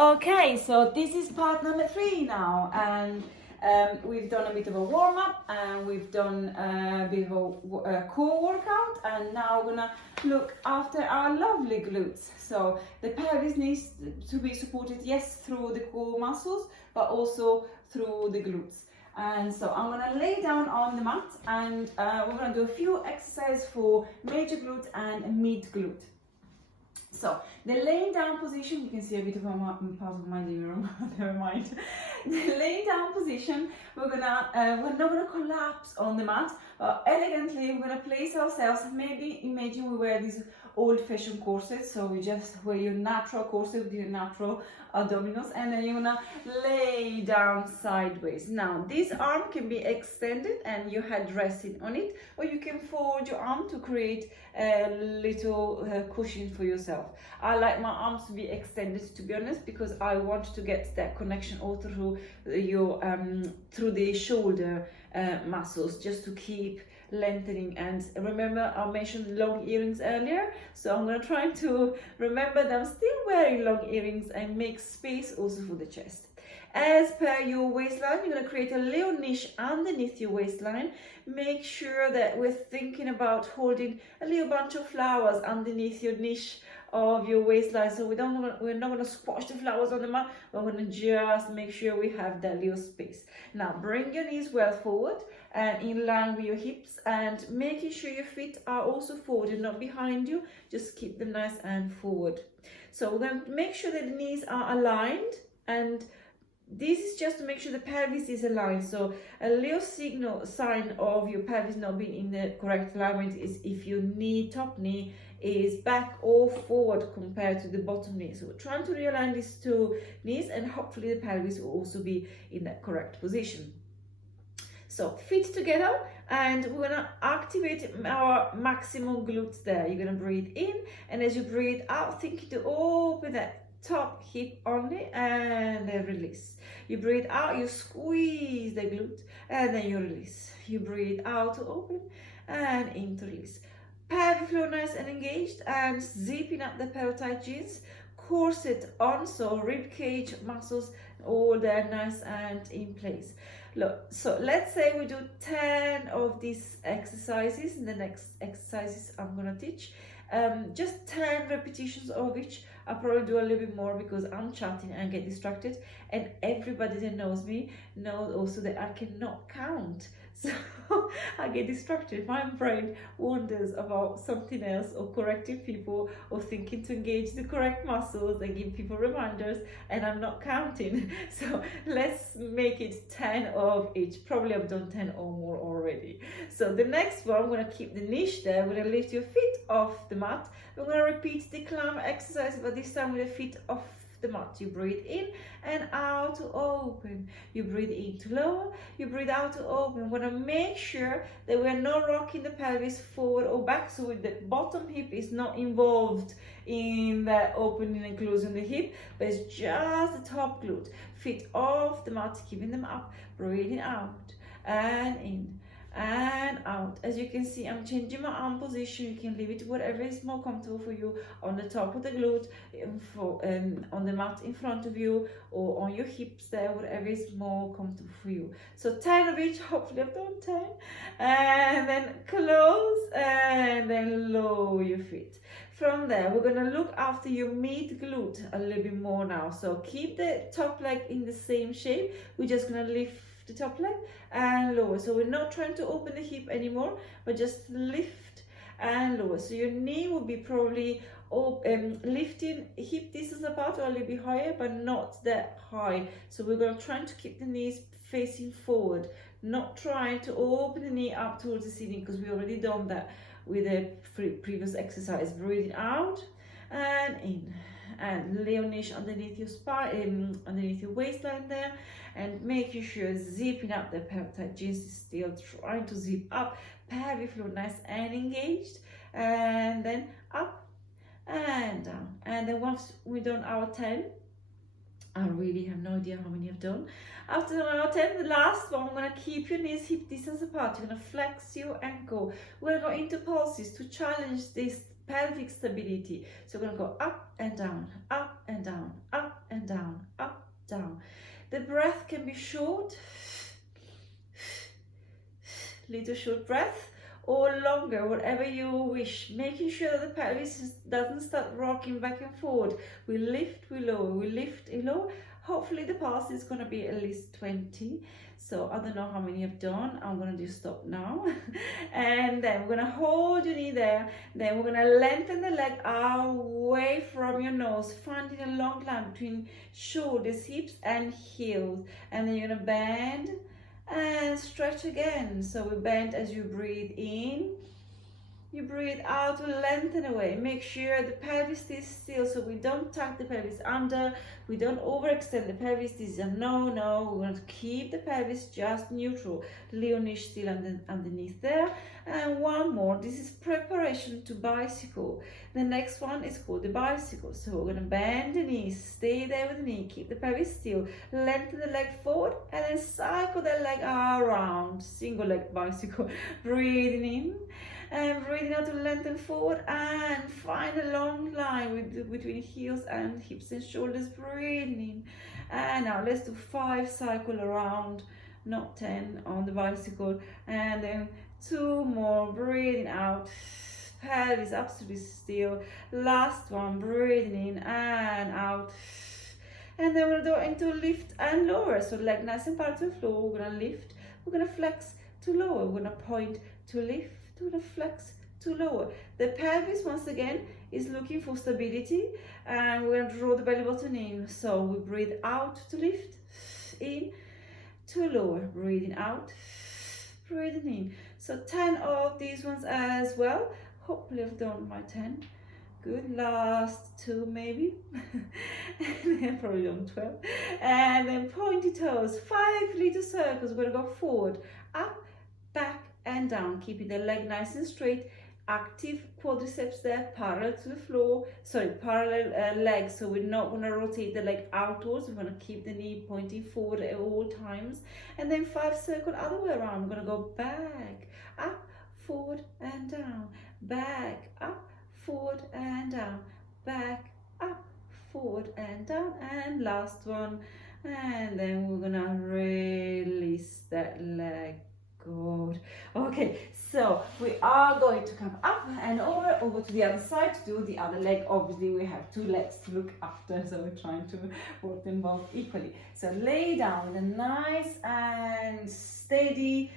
Okay, so this is part number 3 now, and we've done a bit of a warm-up and we've done a bit of a core workout, and now we're gonna look after our lovely glutes. So the pelvis needs to be supported, yes, through the core muscles, but also through the glutes. And so I'm gonna lay down on the mat, and we're gonna do a few exercises for major glute and mid glute. So the laying down position, you can see a bit of a part of my living room, never mind. The laying down position, we're not gonna collapse on the mat. Elegantly, we're gonna place ourselves. Maybe imagine we wear these old-fashioned corsets, so you just wear your natural corset with your natural abdominals, and then you're gonna lay down sideways. Now this arm can be extended and your head resting on it, or you can fold your arm to create a little cushion for yourself. I like my arms to be extended, to be honest, because I want to get that connection all through your through the shoulder muscles, just to keep lengthening. And remember, I mentioned long earrings earlier, so I'm going to try to remember that I'm still wearing long earrings and make space also for the chest. As per your waistline, you're going to create a little niche underneath your waistline. Make sure that we're thinking about holding a little bunch of flowers underneath your niche of your waistline, so we're not going to squash the flowers on the mat. We're going to just make sure we have that little space. Now bring your knees well forward and in line with your hips, and making sure your feet are also forward and not behind you. Just keep them nice and forward. So we're going to make sure that the knees are aligned, and this is just to make sure the pelvis is aligned. So a little sign of your pelvis not being in the correct alignment is if your top knee is back or forward compared to the bottom knee. So we're trying to realign these two knees, and hopefully the pelvis will also be in that correct position. So feet together, and we're gonna activate our maximum glutes there. You're gonna breathe in, and as you breathe out, think to open that top hip only, and then release. You breathe out, you squeeze the glute, and then you release. You breathe out to open and in to release. Pelvic floor nice and engaged, and zipping up the pelvic jeans. Corset on, so rib cage muscles all there nice and in place. Look, so let's say we do 10 of these exercises. In the next exercises I'm gonna teach, just 10 repetitions of each. I'll probably do a little bit more because I'm chatting and get distracted, and everybody that knows me knows also that I cannot count. So I get distracted. My brain wonders about something else, or correcting people, or thinking to engage the correct muscles and give people reminders, and I'm not counting. So let's make it 10 of each. Probably I've done 10 or more already. So the next one, I'm going to keep the niche there. We're going to lift your feet off the mat. We're going to repeat the climb exercise, but this time with the feet off the mat. You breathe in and out to open. You breathe in to lower, you breathe out to open. We're going to make sure that we're not rocking the pelvis forward or back, so with the bottom hip is not involved in that opening and closing the hip, but it's just the top glute. Feet off the mat, keeping them up, breathing out and in and out. As you can see, I'm changing my arm position. You can leave it whatever is more comfortable for you, on the top of the glute, on the mat in front of you, or on your hips there, whatever is more comfortable for you. So 10 of each. Hopefully I've done 10, and then close and then lower your feet. From there, we're going to look after your mid glute a little bit more now. So keep the top leg in the same shape. We're just going to lift the top leg and lower. So we're not trying to open the hip anymore, but just lift and lower. So your knee will be probably lifting hip distance apart, or a little bit higher, but not that high. So we're going to try to keep the knees facing forward, not trying to open the knee up towards the ceiling, because we already done that with the previous exercise. Breathing out and in, and little niche underneath your spine, underneath your waistline there, and making sure zipping up the pelvic jeans is still trying to zip up. Pelvic floor nice and engaged, and then up and down. And then once we've done our 10, I really have no idea how many I've done. After our 10, the last one, I'm going to keep your knees hip distance apart. You're going to flex your ankle. We're going to go into pulses to challenge this pelvic stability. So we're going to go up and down, up and down, up and down, the breath can be short, little short breath, or longer, whatever you wish. Making sure that the pelvis doesn't start rocking back and forward. We lift, we lower, we lift, we lower. Hopefully the pulse is going to be at least 20. So I don't know how many I've done. I'm going to just stop now. And then we're going to hold your knee there. Then we're going to lengthen the leg away from your nose, finding a long line between shoulders, hips, and heels. And then you're going to bend and stretch again. So we bend as you breathe in. You breathe out to lengthen away. Make sure the pelvis stays still so we don't tuck the pelvis under. We don't overextend the pelvis. This is a no. We want to keep the pelvis just neutral. Leonish still underneath there. And one more. This is preparation to bicycle. The next one is called the bicycle. So we're going to bend the knees. Stay there with the knee. Keep the pelvis still. Lengthen the leg forward and then cycle the leg around. Single leg bicycle. Breathing in. And breathing out to lengthen forward and find a long line between heels and hips and shoulders. Breathing in. And now let's do 5 cycle around, not 10 on the bicycle. And then 2 more. Breathing out. Pelvis absolutely still. Last one. Breathing in and out. And then we'll go into lift and lower. So leg nice and parallel to the floor. We're going to lift. We're going to flex to lower. We're going to point to lift. To the flex to lower. The pelvis once again is looking for stability, and we're going to draw the belly button in. So we breathe out to lift, in to lower, breathing out, breathing in. So 10 of these ones as well. Hopefully I've done my 10. Good. Last 2 maybe. And then probably done 12. And then pointy toes, 5 little circles. We're going to go forward, up, back, and down, keeping the leg nice and straight. Active quadriceps there, parallel to the floor, parallel legs. So we're not going to rotate the leg outwards. We're going to keep the knee pointing forward at all times. And then 5 circle other way around. We're going to go back, up, forward and down, back, up, forward and down, back, up, forward and down. And last one. And then we're going to release that leg. Good. Okay, so we are going to come up and over to the other side to do the other leg. Obviously we have 2 legs to look after, so we're trying to work them both equally. So lay down with a nice and steady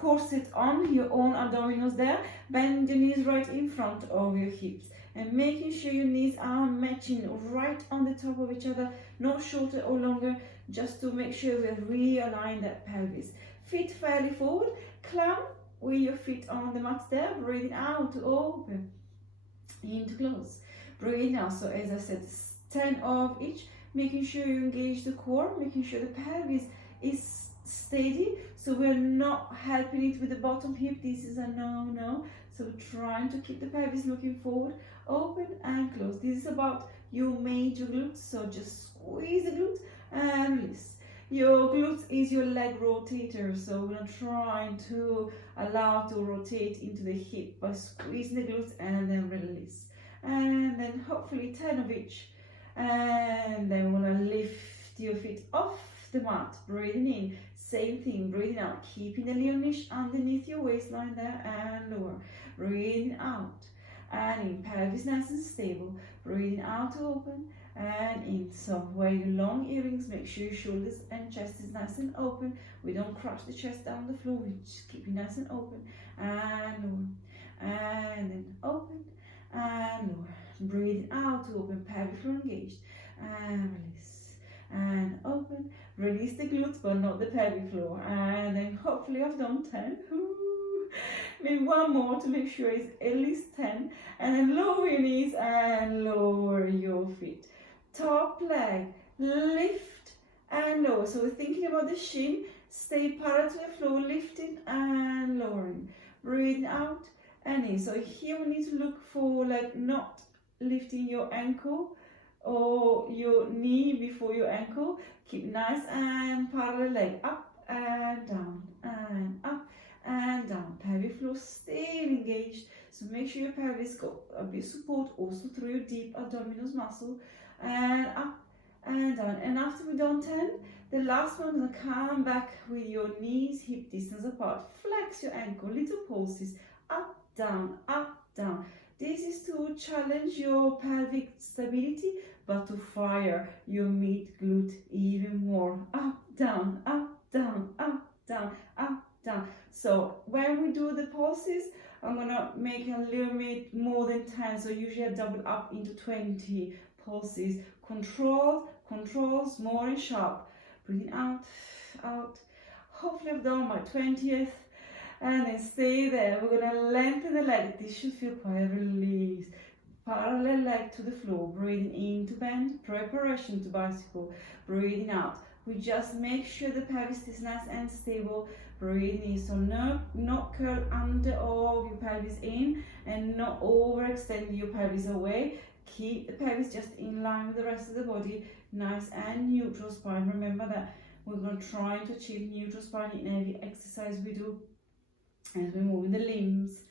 corset on your own abdominals there. Bend your knees right in front of your hips and making sure your knees are matching right on the top of each other, not shorter or longer, just to make sure we realign that pelvis. Feet fairly forward, climb with your feet on the mat there, breathing out to open, in to close, breathing out. So as I said, 10 of each, making sure you engage the core, making sure the pelvis is steady, so we're not helping it with the bottom hip. This is a no. So we're trying to keep the pelvis looking forward, open and close. This is about your major glutes, so just squeeze the glutes and release. Your glutes is your leg rotator, so we're trying to allow to rotate into the hip by squeezing the glutes and then release. And then hopefully 10 of each. And then we're going to lift your feet off the mat, breathing in. Same thing, breathing out, keeping the Leonish underneath your waistline there and lower. Breathing out and in, pelvis nice and stable. Breathing out to open. And in. So wear your long earrings, make sure your shoulders and chest is nice and open. We don't crush the chest down the floor, we just keep it nice and open. And lower. And then open and lower. Breathing out to open, pelvic floor engaged. And release. And open. Release the glutes but not the pelvic floor. And then hopefully I've done 10. Maybe one more to make sure it's at least 10. And then lower your knees and lower your feet. Top leg, lift and lower. So we're thinking about the shin, stay parallel to the floor, lifting and lowering. Breathing out and in. So here we need to look for like not lifting your ankle or your knee before your ankle. Keep nice and parallel leg, up and down and up and down. Pelvic floor still engaged. So make sure your pelvis got a bit of support also through your deep abdominal muscle. And up and down. And after we've done 10, The last one, gonna come back with your knees hip distance apart. Flex your ankle, little pulses, up, down, up, down. This is to challenge your pelvic stability, but to fire your mid glute even more. Up, down, up, down, up, down, up, down. So when we do the pulses, I'm gonna make a little bit more than 10, so usually I double up into 20 pulses. Control, small and sharp. Breathing out, out. Hopefully I've done my 20th. And then stay there. We're gonna lengthen the leg. This should feel quite a release. Parallel leg to the floor. Breathing in to bend. Preparation to bicycle. Breathing out. We just make sure the pelvis is nice and stable. Breathing in. So not curl under of your pelvis in and not overextend your pelvis away. Keep the pelvis just in line with the rest of the body. Nice and neutral spine. Remember that we're going to try to achieve neutral spine in every exercise we do as we're moving the limbs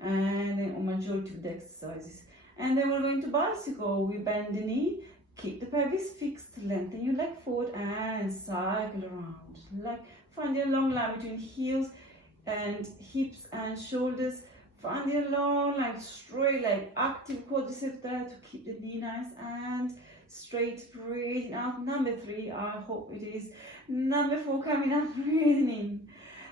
and then on majority of the exercises. And then we're going to bicycle. We bend the knee, keep the pelvis fixed, lengthen your leg forward and cycle around. Like find your long line between heels and hips and shoulders. Find your long line, straight leg, active quadriceps there to keep the knee nice and straight. Breathing out. Number 3, I hope it is. Number 4, coming up, breathing in.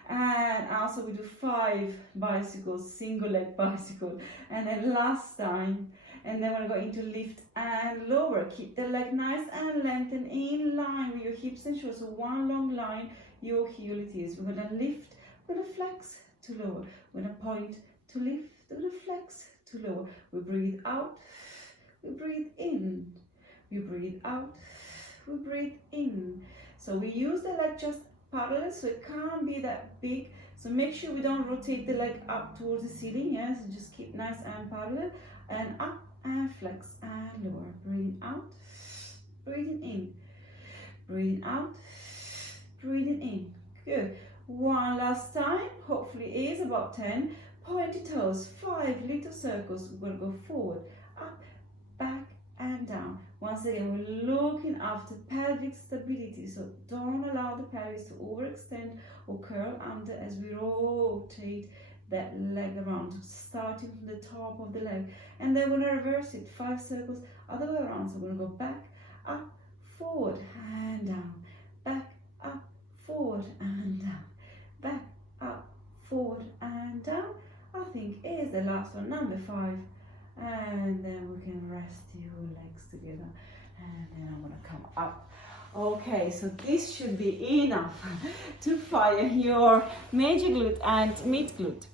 And also we do 5 bicycles, single leg bicycle. And then last time. And then we're going to lift and lower. Keep the leg nice and lengthen in line with your hips and shoulders. So one long line, your heel it is. We're going to lift, we're going to flex to lower. We're going to point to lift, we're going to flex to lower. We breathe out, we breathe in. We breathe out, we breathe in. So we use the leg just parallel, so it can't be that big. So make sure we don't rotate the leg up towards the ceiling. Yes, so just keep nice and parallel and up and flex and lower. Breathing out, breathing in. Breathing out, breathing in. Good. One last time. Hopefully it is about 10. Pointy toes, 5 little circles. We're going to go forward, up, back and down. Once again, we're looking after pelvic stability, so don't allow the pelvis to overextend or curl under as we rotate that leg around, starting from the top of the leg. And then we're going to reverse it, 5 circles, other way around. So we're going to go back, up, forward and down, back, up, forward and down, back, up, forward and down. I think is the last one, number 5. And then we can rest your legs together. And then I'm going to come up. Okay, so this should be enough to fire your major glute and mid glute.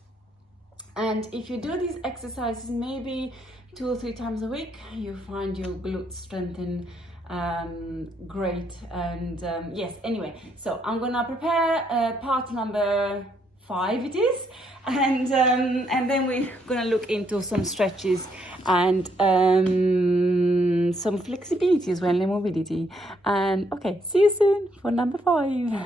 And if you do these exercises maybe 2 or 3 times a week, you find your glutes strengthen great. And yes, anyway, so I'm going to prepare part number 5 it is, and then we're gonna look into some stretches and some flexibility as well and mobility. And okay, see you soon for number 5.